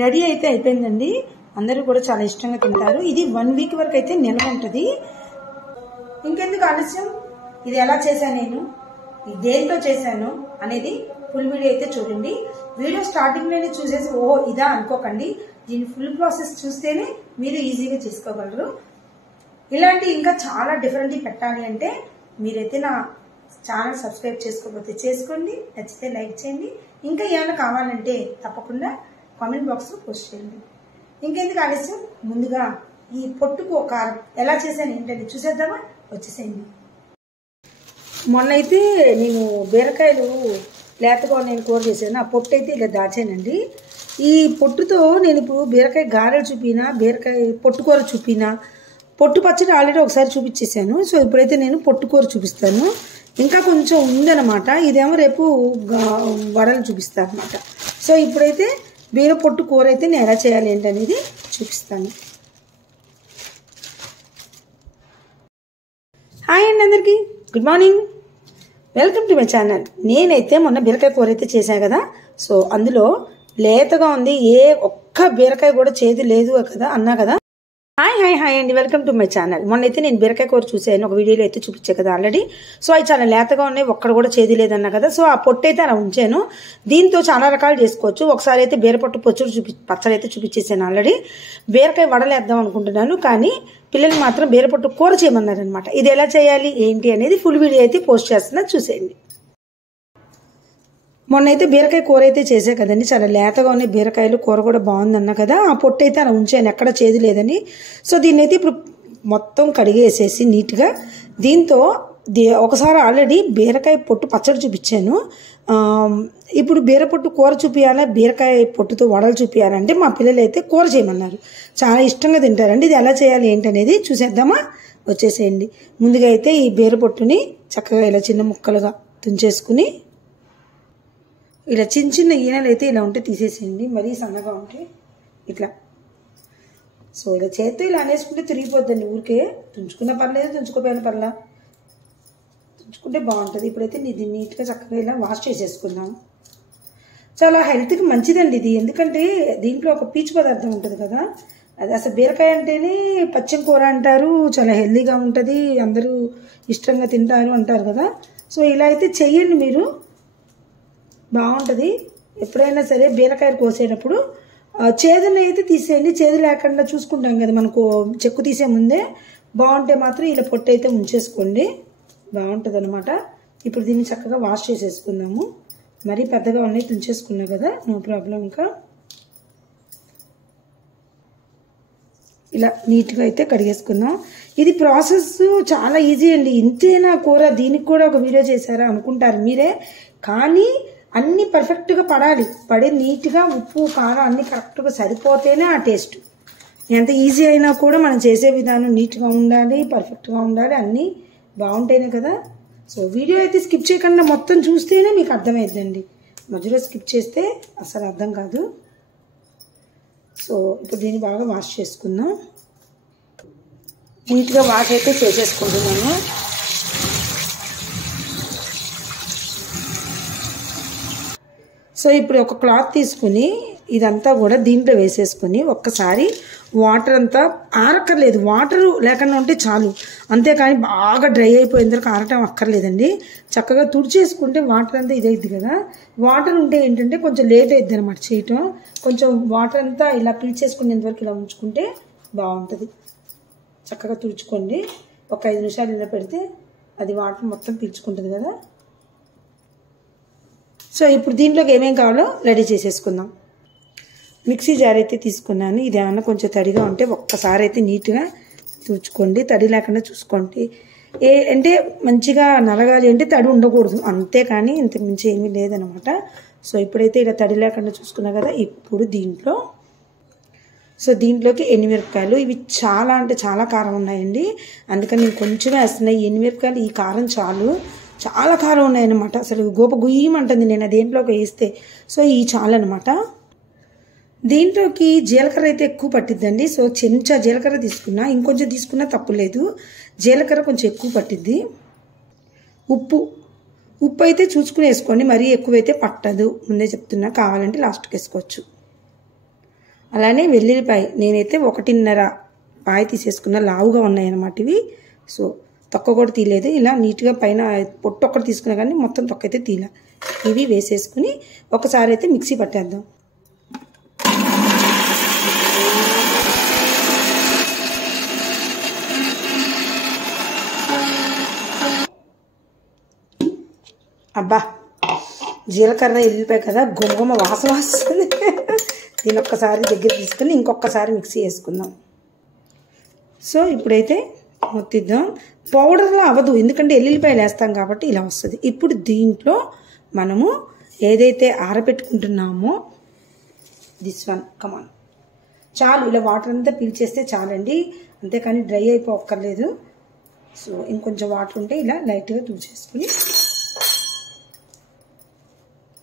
Ready అయితే అయిపోయిందండి. అందరూ కూడా చాలా ఇష్టంగా తింటారు. ఇది 1 వీక్ వరకు అయితే నిల్వ ఉంటుంది. ఇంకెందుకు ఆలస్యం, ఇది ఎలా చేశాను నేను, దేంతో చేశాను అనేది ఫుల్ వీడియో అయితే చూడండి. వీడియో స్టార్టింగ్ లోనే చూసేసి ఓ ఇదా అనుకోకండి. దీని ఫుల్ ప్రాసెస్ చూస్తేనే మీరు ఈజీగా చేసుకోగలరు. ఇలాంటి ఇంకా చాలా డిఫరెంట్ పెట్టాలి అంటే మీరైతే నా ఛానల్ సబ్స్క్రైబ్ చేసుకోకపోతే చేసుకోండి, నచ్చితే లైక్ చేయండి. ఇంకా ఏమైనా కావాలంటే తప్పకుండా కామెంట్ బాక్స్ లో పోస్ట్ చేయండి. ఇంకెందుకు ఆలస్యం, ముందుగా ఈ పొట్టుకు కారం ఎలా చేశాను ఏంటంటే చూసేద్దామా, వచ్చేసేయండి. మొన్న అయితే నేను బీరకాయలు లేతగా నేను కూర చేశాను. ఆ పొట్టు అయితే ఇలా దాచానండి. ఈ పొట్టుతో నేను ఇప్పుడు బీరకాయ గారెలు చూపినా, బీరకాయ పొట్టు కూర చూపినా, పొట్టు పచ్చడి ఆల్రెడీ ఒకసారి చూపించేసాను. సో ఇప్పుడైతే నేను పొట్టు కూర చూపిస్తాను. ఇంకా కొంచెం ఉందన్నమాట, ఇదేమో రేపు వడలు చూపిస్తాను అనమాట. సో ఇప్పుడైతే బీర పొట్టు కూర అయితే నేను ఎలా చేయాలి ఏంటనేది చూపిస్తాను. హాయ్ అండి అందరికీ, good morning, welcome to my channel. నేనైతే మొన్న బీరకాయ కూర అయితే చేశాను కదా. సో అందులో లేతగా ఉంది, ఏ ఒక్క బీరకాయ కూడా చేదు లేదు కదా అన్నా కదా. హాయ్ అండి, వెల్కమ్ టు మై ఛానల్. మొన్న అయితే నేను బీరకాయ కూర చూసాను, ఒక వీడియోలో అయితే చూపించే కదా ఆల్రెడీ. సో అవి చాలా లేతగా ఉన్నాయి, ఒక్కడ కూడా చేదు లేదన్నా కదా. సో ఆ పొట్టు అయితే అలా ఉంచాను. దీంతో చాలా రకాలు చేసుకోవచ్చు. ఒకసారి అయితే బీరపొట్టు పచ్చడి అయితే చూపించేసాను ఆల్రెడీ. బీరకాయ వడలు వేద్దాం అనుకుంటున్నాను, కానీ పిల్లలు మాత్రం బీరపొట్టు కూర చేయమన్నారనమాట. ఇది ఎలా చేయాలి ఏంటి అనేది ఫుల్ వీడియో అయితే పోస్ట్ చేస్తున్నా, చూసేయండి. మొన్న అయితే బీరకాయ కూర అయితే చేసే కదండి, చాలా లేతగా ఉన్నాయి బీరకాయలు, కూర కూడా బాగుందన్నా కదా. ఆ పొట్టు అయితే అలా ఉంచాను, ఎక్కడ చేదు లేదని. సో దీన్ని అయితే ఇప్పుడు మొత్తం కడిగేసేసి నీట్గా, దీంతో ఒకసారి ఆల్రెడీ బీరకాయ పొట్టు పచ్చడి చూపించాను. ఇప్పుడు బీరపొట్టు కూర చూపించాలా, బీరకాయ పొట్టుతో వడలు చూపించాలంటే మా పిల్లలు అయితే కూర చేయమన్నారు. చాలా ఇష్టంగా తింటారండి. ఇది ఎలా చేయాలి ఏంటనేది చూసేద్దామా, వచ్చేసేయండి. ముందుగా అయితే ఈ బీరపొట్టుని చక్కగా ఇలా చిన్న ముక్కలుగా తుంచేసుకుని, ఇలా చిన్న చిన్న ఈనెలు అయితే ఇలా ఉంటే తీసేసేయండి. మరీ సన్నగా ఉంటే ఇట్లా. సో ఇలా చేత్తో ఇలా అనేసుకుంటే తిరిగిపోద్దండి. ఊరికే తుంచుకున్నా పర్లేదు, తుంచుకోపోయినా పర్లా, తుంచుకుంటే బాగుంటుంది. ఇప్పుడైతే ఇది నీట్గా చక్కగా ఇలా వాష్ చేసేసుకుందాం. చాలా హెల్త్కి మంచిదండి ఇది, ఎందుకంటే దీంట్లో ఒక పీచు పదార్థం ఉంటుంది కదా. అది అసలు బీరకాయ అంటేనే పచ్చని కూర అంటారు, చాలా హెల్తీగా ఉంటుంది, అందరూ ఇష్టంగా తింటారు అంటారు కదా. సో ఇలా అయితే చెయ్యండి మీరు, బాగుంటుంది. ఎప్పుడైనా సరే బీరకాయలు కోసేటప్పుడు చేదుని అయితే తీసేయండి. చేదు లేకుండా చూసుకుంటాం కదా మనకు చెక్కు తీసే ముందే. బాగుంటే మాత్రం ఇలా పొట్టు అయితే ఉంచేసుకోండి, బాగుంటుంది అనమాట. ఇప్పుడు దీన్ని చక్కగా వాష్ చేసేసుకుందాము. మరీ పెద్దగా ఉన్నాయి తుంచేసుకున్నాం కదా, నో ప్రాబ్లం. ఇంకా ఇలా నీట్గా అయితే కడిగేసుకుందాం. ఇది ప్రాసెస్ చాలా ఈజీ అండి. ఇంతేనా కూర, దీనికి కూడా ఒక వీడియో చేశారా అనుకుంటారు మీరే, కానీ అన్నీ పర్ఫెక్ట్గా పడి నీట్గా ఉప్పు కారం అన్నీ కరెక్ట్గా సరిపోతేనే ఆ టేస్ట్. ఎంత ఈజీ అయినా కూడా మనం చేసే విధానం నీట్గా ఉండాలి, పర్ఫెక్ట్గా ఉండాలి, అన్నీ బాగుంటేనే కదా. సో వీడియో అయితే స్కిప్ చేయకుండా మొత్తం చూస్తేనే మీకు అర్థమైద్దండి. మధ్యలో స్కిప్ చేస్తే అసలు అర్థం కాదు. సో ఇప్పుడు దీన్ని బాగా వాష్ చేసుకుందాం. నీట్గా వాష్ అయితే చేసేసుకుంటున్నాను. సో ఇప్పుడు ఒక క్లాత్ తీసుకుని ఇదంతా కూడా దీంట్లో వేసేసుకుని ఒక్కసారి వాటర్ అంతా ఆరక్కర్లేదు, వాటర్ లేకుండా ఉంటే చాలు, అంతేకాని బాగా డ్రై అయిపోయిన తర్వాత ఆరటం అక్కర్లేదండి. చక్కగా తుడిచేసుకుంటే వాటర్ అంతా ఇదైద్ది కదా. వాటర్ ఉంటే ఏంటంటే కొంచెం లేట్ అయిద్ది అనమాట చేయటం. కొంచెం వాటర్ అంతా ఇలా పీల్చేసుకునేంత వరకు ఇలా ఉంచుకుంటే బాగుంటుంది. చక్కగా తుడుచుకోండి. ఒక 5 నిమిషాలు ఇలా పెడితే అది వాటర్ మొత్తం పీల్చుకుంటుంది కదా. సో ఇప్పుడు దీంట్లోకి ఏమేమి కావాలో రెడీ చేసేసుకుందాం. మిక్సీ జార్ అయితే తీసుకున్నాను. ఇది ఏమన్నా కొంచెం తడిగా ఉంటే ఒక్కసారి అయితే నీట్గా తుడుచుకోండి, తడి లేకుండా చూసుకోండి. అంటే మంచిగా నలగాలి అంటే తడి ఉండకూడదు, అంతేకాని ఇంతకు మించి ఏమీ లేదనమాట. సో ఇప్పుడైతే ఇలా తడి లేకుండా చూసుకున్నా కదా. ఇప్పుడు దీంట్లోకి ఎండుమిరపకాయలు, ఇవి చాలా అంటే చాలా కారం ఉన్నాయండి, అందుకని నేను కొంచెమే వేస్తున్నాయి. ఎండుమిరపకాయలు ఈ కారం చాలా కారం ఉన్నాయన్నమాట. అసలు గోప గుయ్యమంటుంది నేను దేంట్లోకి వేస్తే. సో ఇవి చాలన్నమాట. దీంట్లోకి జీలకర్ర అయితే ఎక్కువ పట్టిద్దండి. సో చెంచా జీలకర్ర తీసుకున్నా, ఇంకొంచెం తీసుకున్నా తప్పులేదు. జీలకర్ర కొంచెం ఎక్కువ పట్టిద్ది. ఉప్పు అయితే చూసుకుని వేసుకోండి, మరీ ఎక్కువైతే పట్టదు, ముందే చెప్తున్నా. కావాలంటే లాస్ట్కి వేసుకోవచ్చు. అలానే వెల్లుల్లిపాయ నేనైతే 1.5 పాయ తీసేసుకున్న, లావుగా ఉన్నాయన్నమాట ఇవి. సో తొక్క కూడా తీయలేదు, ఇలా నీట్గా పైన పొట్టు ఒక్కటి తీసుకున్నా కానీ మొత్తం తొక్క అయితే తీల. ఇవి వేసేసుకుని ఒకసారి అయితే మిక్సీ పట్టేద్దాం. అబ్బా, జీలకర్ర ఎల్లిపాయ కదా, గుమగుమ వాసన వస్తుంది. దీని ఒక్కసారి దగ్గర తీసుకుని ఇంకొకసారి మిక్సీ వేసుకుందాం. సో ఇప్పుడైతే మొత్తిద్దాం. పౌడర్లో అవ్వదు, ఎందుకంటే ఎల్లుల్లిపాయలు వేస్తాం కాబట్టి ఇలా వస్తుంది. ఇప్పుడు దీంట్లో మనము ఏదైతే ఆరబెట్టుకుంటున్నామో దిస్ వన్ కమాన్ చాలు, ఇలా వాటర్ అంతా పీల్చేస్తే చాలండి, అంతేకాని డ్రై అయిపోక్కర్లేదు. సో ఇంకొంచెం వాటర్ ఉంటే ఇలా లైట్గా తూచేసుకుని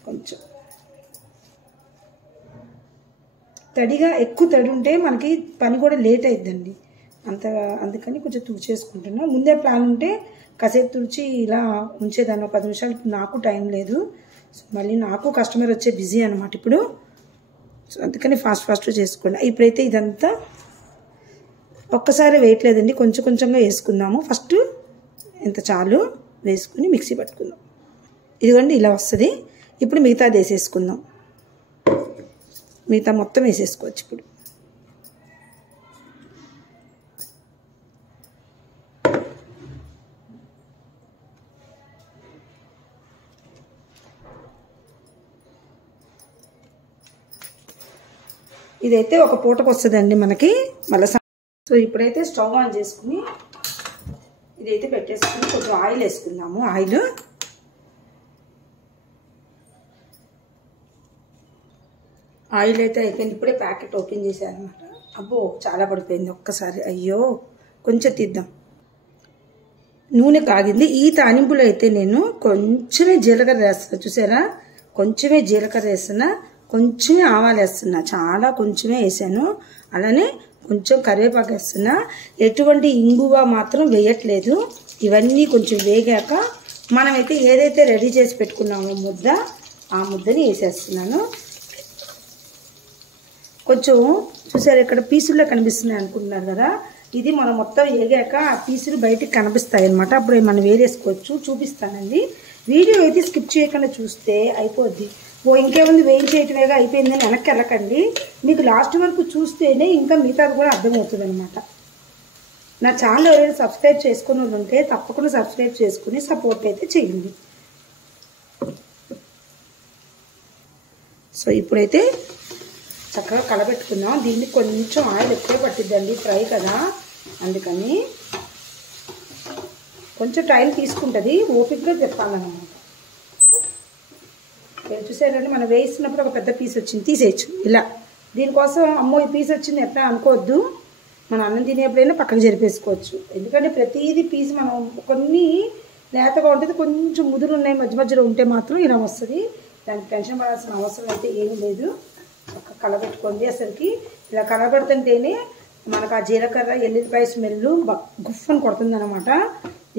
కొంచెం తడిగా, ఎక్కువ తడి ఉంటే మనకి పని కూడా లేట్ అయిద్దండి, అందుకని కొంచెం తుడిచేసుకుంటున్నా. ముందే ప్లాన్ ఉంటే కాసేపు తుడిచి ఇలా ఉంచేదాన్ని 10 నిమిషాలు. నాకు టైం లేదు, సో మళ్ళీ నాకు కస్టమర్ వచ్చే బిజీ అనమాట ఇప్పుడు. సో అందుకని ఫాస్ట్ చేసుకోండి. ఇప్పుడైతే ఇదంతా ఒక్కసారి వేయట్లేదండి, కొంచెం కొంచెంగా వేసుకుందాము. ఫస్ట్ ఇంత చాలు వేసుకుని మిక్సీ పట్టుకుందాం. ఇదిగోండి ఇలా వస్తుంది. ఇప్పుడు మిగతాది వేసేసుకుందాం. మిగతా మొత్తం వేసేసుకోవచ్చు ఇప్పుడు. ఇదైతే ఒక పూటకు వస్తుందండి మనకి మళ్ళీ. సో ఇప్పుడైతే స్టవ్ ఆన్ చేసుకుని ఇదైతే పెట్టేసుకుని కొంచెం ఆయిల్ వేసుకుందాము. ఆయిల్ అయితే అయిపోయింది. ఇప్పుడే ప్యాకెట్ ఓపెన్ చేశాను అనమాట. అబ్బో చాలా పడిపోయింది ఒక్కసారి, అయ్యో కొంచెం తీద్దాం. నూనె కాగింది. ఈ తానింపులో అయితే నేను కొంచెమే జీలకర్ర వేస్తున్నా, చూసారా, కొంచెమే జీలకర్ర వేస్తున్నా, కొంచెమే ఆవాలు వేస్తున్నా, చాలా కొంచెమే వేసాను. అలానే కొంచెం కరివేపాకు వేస్తున్నా, ఎటువంటి ఇంగువ మాత్రం వేయట్లేదు. ఇవన్నీ కొంచెం వేగాక మనమైతే ఏదైతే రెడీ చేసి పెట్టుకున్నామో ముద్ద, ఆ ముద్దని వేసేస్తున్నాను. కొంచెం చూసారు ఇక్కడ పీసుల్లో కనిపిస్తున్నాయి అనుకుంటున్నారు కదా, ఇది మనం మొత్తం వేగాక ఆ పీసులు బయటికి కనిపిస్తాయి అనమాట. అప్పుడు మనం వేరేసుకోవచ్చు, చూపిస్తానండి. వీడియో అయితే స్కిప్ చేయకుండా చూస్తే అయిపోద్ది. ఇంకేముంది వేయించేయటమేగా అయిపోయిందని వెనక్కి వెళ్ళకండి, మీకు లాస్ట్ వరకు చూస్తేనే ఇంకా మిగతాది కూడా అర్థమవుతుంది అనమాట. నా ఛానల్ ఎవరైనా సబ్స్క్రైబ్ చేసుకుని ఉంటే తప్పకుండా సబ్స్క్రైబ్ చేసుకుని సపోర్ట్ అయితే చేయండి. సో ఇప్పుడైతే చక్కగా కలబెట్టుకుందాం. దీన్ని కొంచెం ఆయిల్ ఎక్కువ పట్టిద్దండి, ఫ్రై కదా, అందుకని కొంచెం టైం తీసుకుంటుంది, ఓపికగా చెప్పాలన్నమాట. చూసారంటే మనం వేస్తున్నప్పుడు ఒక పెద్ద పీస్ వచ్చింది, తీసేయచ్చు ఇలా. దీనికోసం అమ్మో ఈ పీస్ వచ్చింది ఎట్లా అనుకోవద్దు, మనం అన్నం తినేప్పుడైనా పక్కన జరిపేసుకోవచ్చు. ఎందుకంటే ప్రతిదీ పీస్ మనం కొన్ని లేతగా ఉంటుంది, కొంచెం ముదురు ఉన్నాయి మధ్యలో ఉంటే మాత్రం ఇలా వస్తుంది. దానికి టెన్షన్ పడాల్సిన అవసరం అయితే ఏమీ లేదు. ఒక కలబెట్టుకోండి. అసలుకి ఇలా కలబెడుతుంటేనే మనకు ఆ జీలకర్ర ఎల్లుల్లిపాయ స్మెల్ గుఫ్ఫని కొడుతుంది అనమాట.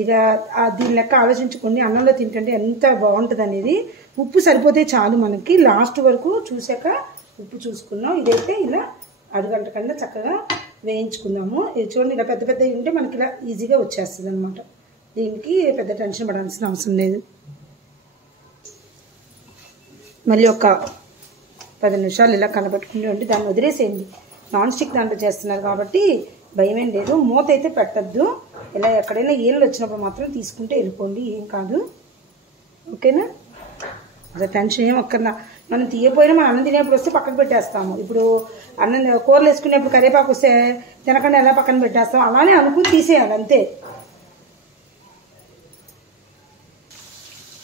ఇక దీని లెక్క ఆలోచించుకోండి, అన్నంలో తింటుంటే ఎంత బాగుంటుంది అనేది. ఉప్పు సరిపోతే చాలు మనకి. లాస్ట్ వరకు చూసాక ఉప్పు చూసుకున్నాం. ఇదైతే ఇలా అరగంట కన్నా చక్కగా వేయించుకుందాము. ఇది చూడండి, ఇలా పెద్ద పెద్దవి ఉంటే మనకి ఇలా ఈజీగా వచ్చేస్తుంది అనమాట. దీనికి పెద్ద టెన్షన్ పడాల్సిన అవసరం లేదు. మళ్ళీ ఒక 10 నిమిషాలు ఇలా కలబెట్టుకుంటూ ఉండి దాన్ని వదిలేసేయండి. నాన్ స్టిక్ దాంట్లో చేస్తున్నారు కాబట్టి భయమేం లేదు. మూత అయితే పెట్టద్దు. ఇలా ఎక్కడైనా ఏళ్ళు వచ్చినప్పుడు మాత్రం తీసుకుంటే వెళ్ళిపోండి, ఏం కాదు, ఓకేనా. అదే టెన్షన్ ఏం ఒక్కరినా. మనం తీయపోయినా మనం అన్నం తినేప్పుడు వస్తే పక్కన పెట్టేస్తాము. ఇప్పుడు అన్నం కూరలు వేసుకునేప్పుడు కరివేపాకు వస్తే తినకుండా ఎలా పక్కన పెట్టేస్తాం, అలానే అనుకుని తీసేయాలి అంతే.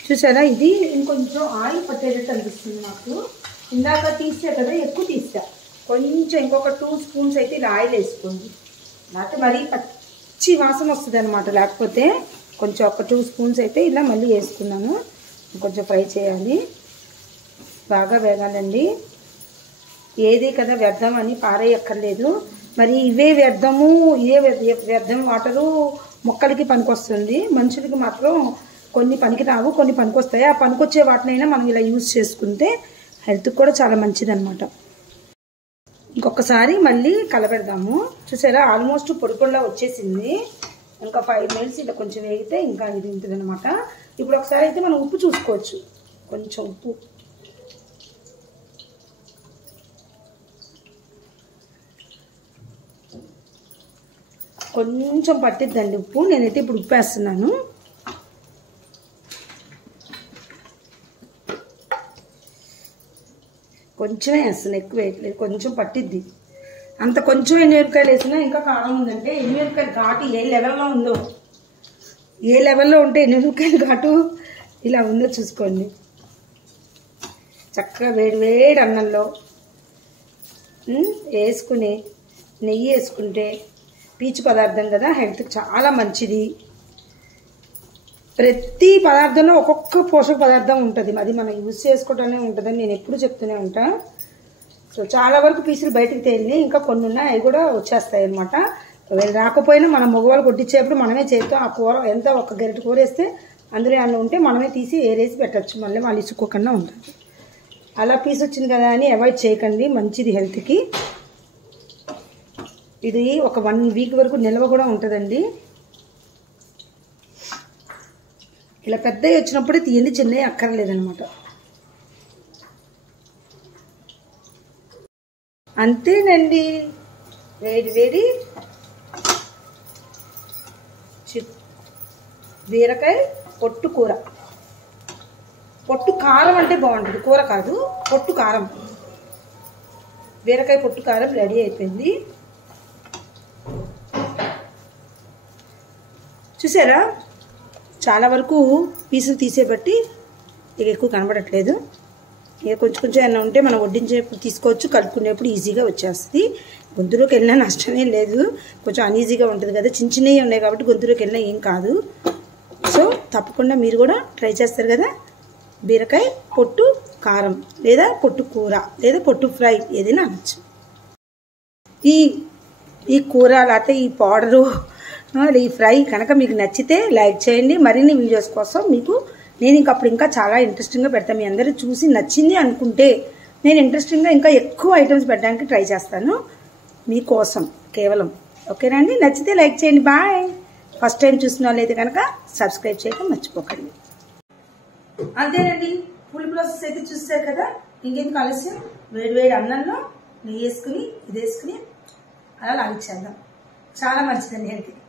చూసారా, ఇది ఇంకొంచెం ఆయిల్ పట్టేటట్టు అనిపిస్తుంది నాకు. ఇందాక తీసే కదా ఎక్కువ తీసా, కొంచెం ఇంకొక 2 స్పూన్స్ అయితే ఇలా ఆయిల్ వేసుకోండి. లేకపోతే మరీ పచ్చి వాసన వస్తుంది అనమాట. లేకపోతే కొంచెం ఒక 2 స్పూన్స్ అయితే ఇలా మళ్ళీ వేసుకున్నాను. కొంచెం ఫ్రై చేయాలి, బాగా వేగాలండి. ఏది కదా వ్యర్థం అని పారేయక్కర్లేదు. మరి ఇవే వ్యర్థము, వ్యర్థం వాటరు మొక్కలకి పనికొస్తుంది, మనుషులకి మాత్రం కొన్ని పనికి రావు, కొన్ని పనికొస్తాయి. ఆ పనికొచ్చే వాటినైనా మనం ఇలా యూజ్ చేసుకుంటే హెల్త్కి కూడా చాలా మంచిది అనమాట. ఇంకొకసారి మళ్ళీ కలపెడదాము. చూసారా ఆల్మోస్ట్ పొడిపొడిలా వచ్చేసింది. ఇంకా 5 మినిట్స్ ఇలా కొంచెం వేగితే ఇంకా ఇది ఉంటుంది అనమాట. ఇప్పుడు ఒకసారి అయితే మనం ఉప్పు చూసుకోవచ్చు. కొంచెం ఉప్పు, కొంచెం పట్టిద్దండి ఉప్పు. నేనైతే ఇప్పుడు ఉప్పు వేస్తున్నాను. కొంచెమే వేస్తున్నాను, ఎక్కువ వేయట్లేదు. కొంచెం పట్టిద్ది. అంత కొంచెం ఎండుమిరపకాయలు వేసినా ఇంకా కారం ఉందంటే ఎండుమిరపకాయలు ఘాటు ఏ లెవెల్లో ఉందో, ఏ లెవెల్లో ఉంటే ఎండుమిరపకాయలు ఘాటు ఇలా ఉందో చూసుకోండి. చక్కగా వేడి వేడి అన్నంలో వేసుకుని నెయ్యి వేసుకుంటే పీచు పదార్థం కదా, హెల్త్కి చాలా మంచిది. ప్రతి పదార్థంలో ఒక్కొక్క పోషక పదార్థం ఉంటుంది. అది మనం యూజ్ చేసుకోవటమే ఉంటుందని నేను ఎప్పుడు చెప్తూనే ఉంటా. సో చాలా వరకు పీసులు బయటకు తేలినాయి, ఇంకా కొన్ని ఉన్నాయి, అవి కూడా వచ్చేస్తాయి అనమాట. రాకపోయినా మనం మగవాళ్ళు కొట్టించేప్పుడు మనమే చేస్తాం. ఆ కూర ఎంత ఒక గరిటె కూర వేస్తే అందులో అన్న ఉంటే మనమే తీసి ఏరేసి పెట్టచ్చు, మళ్ళీ వాళ్ళు ఇసుకోకుండా ఉంటుంది. అలా పీస్ వచ్చింది కదా అని అవాయిడ్ చేయకండి, మంచిది హెల్త్కి. ఇది ఒక 1 వీక్ వరకు నిల్వ కూడా ఉంటుందండి. ఇలా పెద్దవి వచ్చినప్పుడే తీయండి, చిన్నవి అక్కర్లేదనమాట. అంతేనండి, వేడి వేడి బీరకాయ పొట్టు కూర. పొట్టు కారం అంటే బాగుంటుంది, కూర కాదు, పొట్టు కారం. బీరకాయ పొట్టు కారం రెడీ అయిపోయింది. చూసారా చాలా వరకు పీసులు తీసేబట్టి ఇక ఎక్కువ కనబడట్లేదు. ఇక కొంచెం కొంచెం ఏమైనా ఉంటే మనం వడ్డించేప్పుడు తీసుకోవచ్చు, కలుపుకునేప్పుడు ఈజీగా వచ్చేస్తుంది. గొంతులోకి వెళ్ళినా నష్టమే లేదు, కొంచెం అన్ఈజీగా ఉంటుంది కదా, చిన్న చిన్నవి ఉన్నాయి కాబట్టి గొంతులోకి వెళ్ళినా ఏం కాదు. సో తప్పకుండా మీరు కూడా ట్రై చేస్తారు కదా. బీరకాయ పొట్టు కారం లేదా పొట్టు కూర లేదా పొట్టు ఫ్రై ఏదైనా అనొచ్చు. ఈ కూర లేకపోతే ఈ పౌడరు ఈ ఫ్రై కనుక మీకు నచ్చితే లైక్ చేయండి. మరిన్ని వీడియోస్ కోసం మీకు నేను ఇంకా చాలా ఇంట్రెస్టింగ్గా పెడతాను. మీ అందరూ చూసి నచ్చింది అనుకుంటే నేను ఇంట్రెస్టింగ్గా ఇంకా ఎక్కువ ఐటమ్స్ పెట్టడానికి ట్రై చేస్తాను మీకోసం కేవలం. ఓకేనా అండి? నచ్చితే లైక్ చేయండి. బాయ్. ఫస్ట్ టైం చూసిన వాళ్ళైతే కనుక సబ్స్క్రైబ్ చేయడం మర్చిపోకండి. అంతేనండి, ఫుల్ ప్రాసెస్ అయితే చూస్తారు కదా. ఇంకేం ఆలస్యం, వేడి వేడి అన్నంలో నెయ్యి వేసుకుని ఇది వేసుకుని అలా లాగించేద్దాం. చాలా మంచిదండి హెల్త్కి.